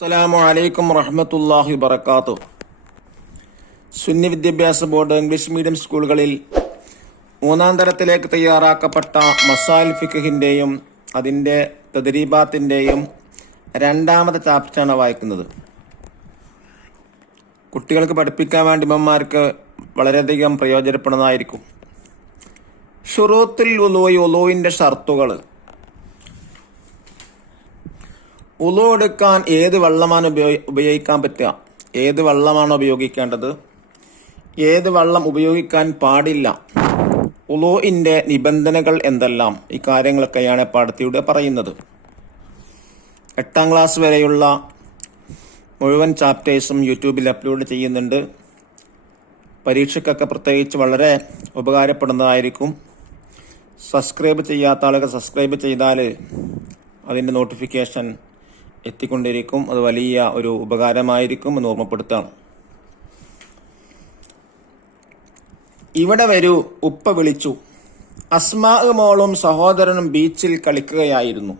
അസ്സലാമു അലൈക്കും വറഹ്മത്തുള്ളാഹി വബറകാതുഹു. സുന്നി വിദ്യാഭ്യാസ ബോർഡ് ഇംഗ്ലീഷ് മീഡിയം സ്കൂളുകളിൽ മൂന്നാം തരത്തിലേക്ക് തയ്യാറാക്കപ്പെട്ട മസായിൽ ഫിഖ്ഹിന്റെയും അതിൻ്റെ തദ്രീബാത്തിൻ്റെയും രണ്ടാമത്തെ ചാപ്റ്ററാണ് വായിക്കുന്നത്. കുട്ടികൾക്ക് പഠിപ്പിക്കാൻ വേണ്ടി ഇമാംമാർക്ക് വളരെയധികം പ്രയോജനപ്പെടുന്നതായിരിക്കും. ഷുറൂത്തുൽ വുളൂഇ, വുളൂഇന്റെ ഷർത്തുകൾ. വുളൂ എടുക്കാൻ ഏത് വെള്ളമാണ് ഉപയോഗിക്കാൻ പറ്റുക, ഏത് വെള്ളമാണ് ഉപയോഗിക്കേണ്ടത്, ഏത് വെള്ളം ഉപയോഗിക്കാൻ പാടില്ല, വുളൂഇന്റെ നിബന്ധനകൾ എന്തെല്ലാം, ഈ കാര്യങ്ങളൊക്കെയാണ് പാഠത്തിലൂടെ പറയുന്നത്. 8ാം ക്ലാസ് വരെയുള്ള മുഴുവൻ ചാപ്റ്റേഴ്സും യൂട്യൂബിൽ അപ്ലോഡ് ചെയ്യുന്നുണ്ട്. പരീക്ഷയ്ക്കൊക്കെ പ്രത്യേകിച്ച് വളരെ ഉപകാരപ്പെടുന്നതായിരിക്കും. സബ്സ്ക്രൈബ് ചെയ്യാത്ത ആളുകൾ സബ്സ്ക്രൈബ് ചെയ്താൽ അതിൻ്റെ നോട്ടിഫിക്കേഷൻ എത്തിക്കൊണ്ടിരിക്കും. അത് വലിയ ഒരു ഉപകാരമായിരിക്കും എന്ന് ഓർമ്മപ്പെടുത്താണ്. ഇവിടെ വരൂ, ഉപ്പ വിളിച്ചു. അസ്മാ മോളും സഹോദരനും ബീച്ചിൽ കളിക്കുകയായിരുന്നു.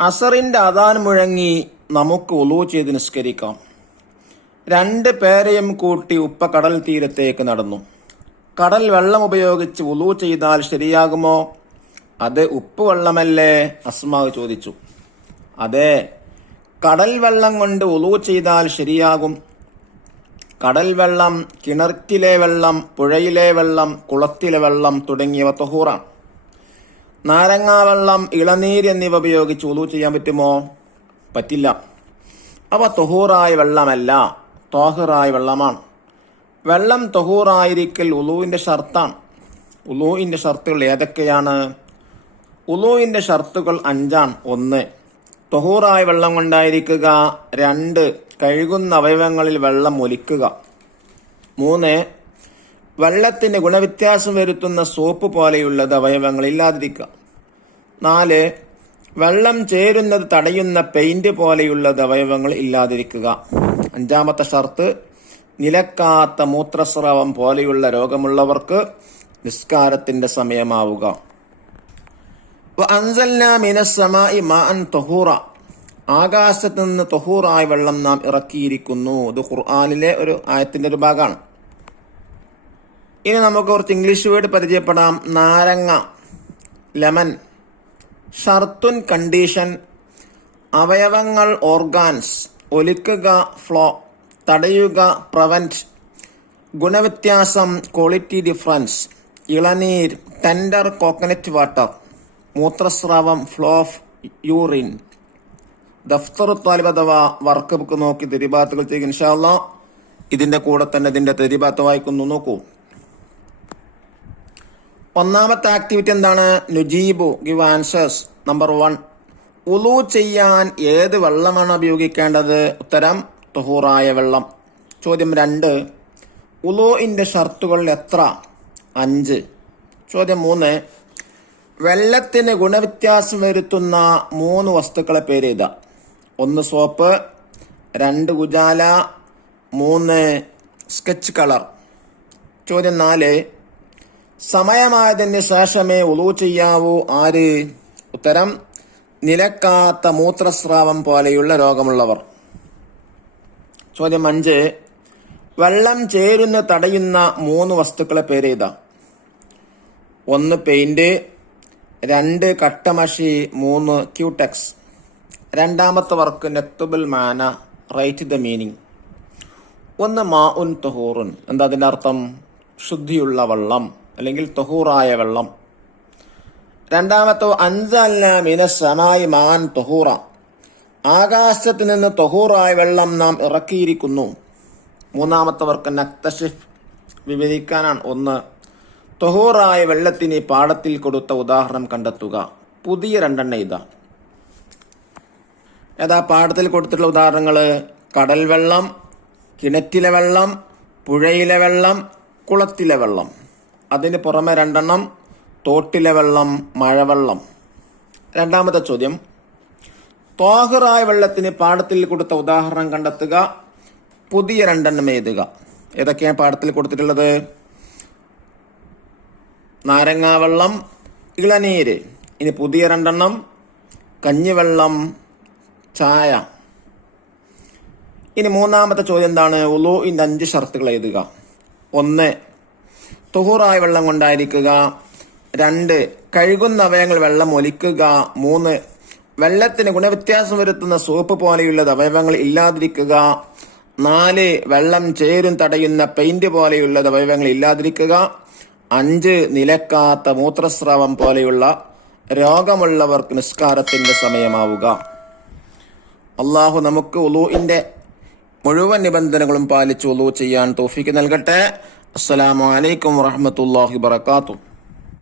അസറിന്റെ അദാൻ മുഴങ്ങി, നമുക്ക് വുളൂ ചെയ്ത് നിസ്കരിക്കാം. 2 പേരെയും കൂട്ടി ഉപ്പ കടൽ തീരത്തേക്ക് നടന്നു. കടൽ വെള്ളം ഉപയോഗിച്ച് വുളൂ ചെയ്താൽ ശരിയാകുമോ? അത് ഉപ്പ് വെള്ളമല്ലേ? അസ്മാ ചോദിച്ചു. അതെ, കടൽ വെള്ളം കൊണ്ട് വുളൂ ചെയ്താൽ ശരിയാകും. കടൽ വെള്ളം, കിണറ്റിലെ വെള്ളം, പുഴയിലെ വെള്ളം, കുളത്തിലെ വെള്ളം തുടങ്ങിയവ തൊഹൂറാണ്. നാരങ്ങാവെള്ളം, ഇളനീര് എന്നിവ ഉപയോഗിച്ച് വുളൂ ചെയ്യാൻ പറ്റുമോ? പറ്റില്ല. അവ തൊഹൂറായ വെള്ളമല്ല, ത്വാഹിറായ വെള്ളമാണ്. വെള്ളം തൊഹൂറായിരിക്കൽ വുളൂഇന്റെ ഷർത്താണ്. വുളൂഇന്റെ ഷർത്തുകൾ ഏതൊക്കെയാണ്? വുളൂഇന്റെ ഷർത്തുകൾ 5ആണ്. 1. തൊഹൂറായ വെള്ളം കൊണ്ടായിരിക്കുക. 2. കഴുകുന്ന അവയവങ്ങളിൽ വെള്ളം ഒലിക്കുക. 3. വെള്ളത്തിന് ഗുണവ്യത്യാസം വരുത്തുന്ന സോപ്പ് പോലെയുള്ളത് അവയവങ്ങളിൽ ഇല്ലാതിരിക്കുക. 4. വെള്ളം ചേരുന്നത് തടയുന്ന പെയിന്റ് പോലെയുള്ളത് അവയവങ്ങൾ ഇല്ലാതിരിക്കുക. 5ാമത്തെ ഷർത്ത്, നിലക്കാത്ത മൂത്രസ്രാവം പോലെയുള്ള രോഗമുള്ളവർക്ക് നിസ്കാരത്തിന്റെ സമയമാവുക. വഅൻസൽനാ മിനസ്സമാഇ മാഅൻ തൊഹൂറ, ആകാശത്ത് നിന്ന് തൊഹൂറായ വെള്ളം നാം ഇറക്കിയിരിക്കുന്നു. ഇത് ഖുർആനിലെ ഒരു ആയത്തിന്റെ ഒരു ഭാഗമാണ്. ഇനി നമുക്ക് കുറച്ച് ഇംഗ്ലീഷ് വേർഡ് പരിചയപ്പെടാം. നാരങ്ങ, ലെമൺ. ഷർത്തുൻ, കണ്ടീഷൻ. അവയവങ്ങൾ, ഓർഗാൻസ്. ഒലിക്കുക, ഫ്ലോ. തടയുക, പ്രവന്റ്. ഗുണവ്യത്യാസം, ക്വാളിറ്റി ഡിഫറൻസ്. ഇളനീർ, ടെൻഡർ കോക്കനട്ട് വാട്ടർ. മൂത്രസ്രാവം, ഫ്ലോ ഓഫ് യൂറിൻ. ദഫ്തർ താലിബ് അഥവാ വർക്ക് ബുക്ക് നോക്കി തെരിബാത്തുകൾ ചെയ്യുക. ഇൻഷാ അല്ലാഹ് ഇതിന്റെ കൂടെ തന്നെ ഇതിന്റെ തെരിബാത്ത് വായിക്കുന്നു. നോക്കൂ. 1ാമത്തെ ആക്ടിവിറ്റി എന്താണ്? നുജീബു, ഗിവ് ആൻസേഴ്സ്. നമ്പർ 1, വുളൂ ചെയ്യാൻ ഏത് വെള്ളമാണ് ഉപയോഗിക്കേണ്ടത്? ഉത്തരം, തൊഹൂറായ വെള്ളം. ചോദ്യം 2, വുളൂഇന്റെ ഷർത്തുകൾ എത്ര? 5. ചോദ്യം 3, വെള്ളത്തിന് ഗുണവ്യത്യാസം വരുത്തുന്ന 3 വസ്തുക്കളെ പേരെഴുതാം. 1 സോപ്പ്, 2 ഉജാല, 3 സ്കെച്ച് കളർ. ചോദ്യം 4, സമയമായതിന് ശേഷമേ വുളൂ ചെയ്യാവൂ. ആര്? ഉത്തരം, നിലക്കാത്ത മൂത്രസ്രാവം പോലെയുള്ള രോഗമുള്ളവർ. ചോദ്യം 5, വെള്ളം ചേരുന്ന തടയുന്ന 3 വസ്തുക്കളെ പേരെഴുതാം. 1 പെയിന്റ്, 2 കട്ടമഷി, 3 ക്യൂടെക്സ്. 2ാമത്തെ വർക്ക് നക്തുബുൽ മാന, റൈറ്റ് ദ മീനിങ്. 1 മാഉൻ തൊഹൂറുൻ, എന്താ അതിന്റെ അർത്ഥം? ശുദ്ധിയുള്ള വെള്ളം അല്ലെങ്കിൽ തൊഹൂറായ വെള്ളം. 2ാമത്തെ അൻസൽനാ മിനസ്സമായി മാൻ തൊഹൂറ, ആകാശത്ത് നിന്ന് തൊഹൂറായ വെള്ളം നാം ഇറക്കിയിരിക്കുന്നു. 3ാമത്തെ വർക്ക് നക്തഷിഫ്, വിവരിക്കാനാണ്. 1, തൊഹൂറായ വെള്ളത്തിന് പാഠത്തിൽ കൊടുത്ത ഉദാഹരണം കണ്ടെത്തുക. പുതിയ 2 ഇതാ. ഏതാ പാഠത്തിൽ കൊടുത്തിട്ടുള്ള ഉദാഹരണങ്ങൾ? കടൽ വെള്ളം, കിണറ്റിലെ വെള്ളം, പുഴയിലെ വെള്ളം, കുളത്തിലെ വെള്ളം. അതിന് പുറമെ 2 തോട്ടിലെ വെള്ളം, മഴവെള്ളം. 2ാമത്തെ ചോദ്യം, ത്വാഹിറായ വെള്ളത്തിന് പാഠത്തിൽ കൊടുത്ത ഉദാഹരണം കണ്ടെത്തുക. പുതിയ 2 എഴുതുക. ഏതൊക്കെയാണ് പാഠത്തിൽ കൊടുത്തിട്ടുള്ളത്? നാരങ്ങാവെള്ളം, ഇളനീര്. ഇനി പുതിയ 2 കഞ്ഞിവെള്ളം, ചായ. ഇനി മൂന്നാമത്തെ ചോദ്യം എന്താണ്? വുളൂഇന്റെ 5 ഷർത്തുകൾ എഴുതുക. 1. തുഹൂറായ വെള്ളം കൊണ്ടായിരിക്കുക. 2. കഴുകുന്ന അവയവങ്ങൾ വെള്ളം ഒലിക്കുക. 3. വെള്ളത്തിന് ഗുണവ്യത്യാസം വരുത്തുന്ന സോപ്പ് പോലെയുള്ളത് അവയവങ്ങൾ ഇല്ലാതിരിക്കുക. 4. വെള്ളം ചേരും തടയുന്ന പെയിന്റ് പോലെയുള്ളത് അവയവങ്ങൾ ഇല്ലാതിരിക്കുക. 5. നിലക്കാത്ത മൂത്രസ്രാവം പോലെയുള്ള രോഗമുള്ളവർക്ക് നിസ്കാരത്തിന്റെ സമയമാവുക. അള്ളാഹു നമുക്ക് വുളൂഇന്റെ മുഴുവൻ നിബന്ധനകളും പാലിച്ച് വുളൂ ചെയ്യാൻ തൗഫീഖ് നൽകട്ടെ. അസ്സലാമു അലൈക്കും വറഹ്മത്തുള്ളാഹി വബറകാതുഹു.